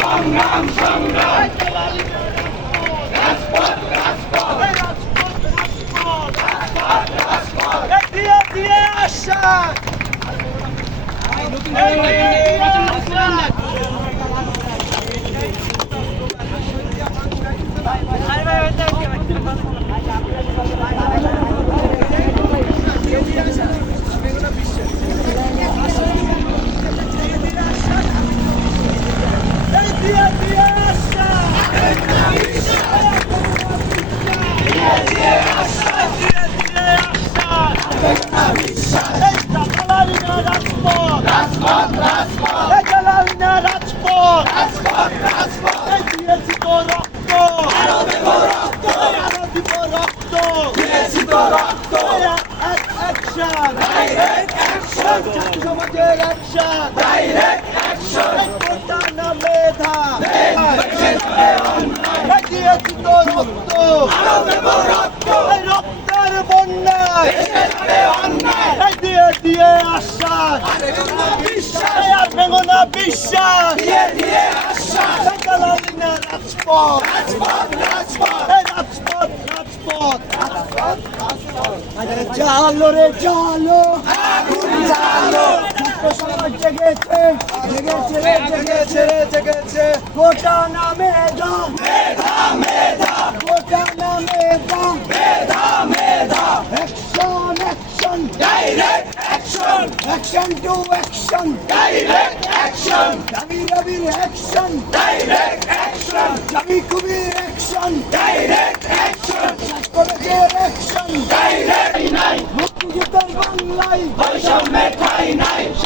সংগ্রাম সংগ্রাম রাজপথ রাজপথ রাজপথ রাজপথ দিয়ে দিয়ে আশা নতুন রাজপথ রাজপথ অ্যাকশন সমাজের অ্যাকশন ডাইরেক্ট অ্যাকশন না মেধা দিয়েছি তো রক্ত রক্ত রক্তের বন্যায় দিয়ে দিয়ে আশ্বাস বিশ্বাস আর ভেঙো না বিশ্বাস দিয়ে দিয়ে আশ্বাস না রাজপথ রাজপথ রাজপথ এই রাজপথ রাজপথ আরে জালো রে জালো জেগেছে জেগেছে জেগেছে জেগেছে গোটা না মেধা মেধা মেধা গোটা না মেধা মেধা মেধা action action direct action action to action direct action Rabi রবির অ্যাকশন ডাইরেক্ট অ্যাকশন রবি কুবির অ্যাকশন ডাইরেক্ট অ্যাকশন কলেজের অ্যাকশন ডাইরেক্ট নাই মুক্তিযুদ্ধের বাংলায় বৈষম্যের ঠাই নাই স্বাধীনতার বাংলায়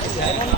নাই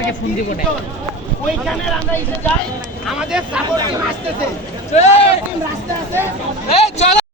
আপনাকে ফোন দিব না। ওইখানে আমরা এসে যাই আমাদের সাপোর্ট আসতেছে। টিম রাস্তা আছে। এই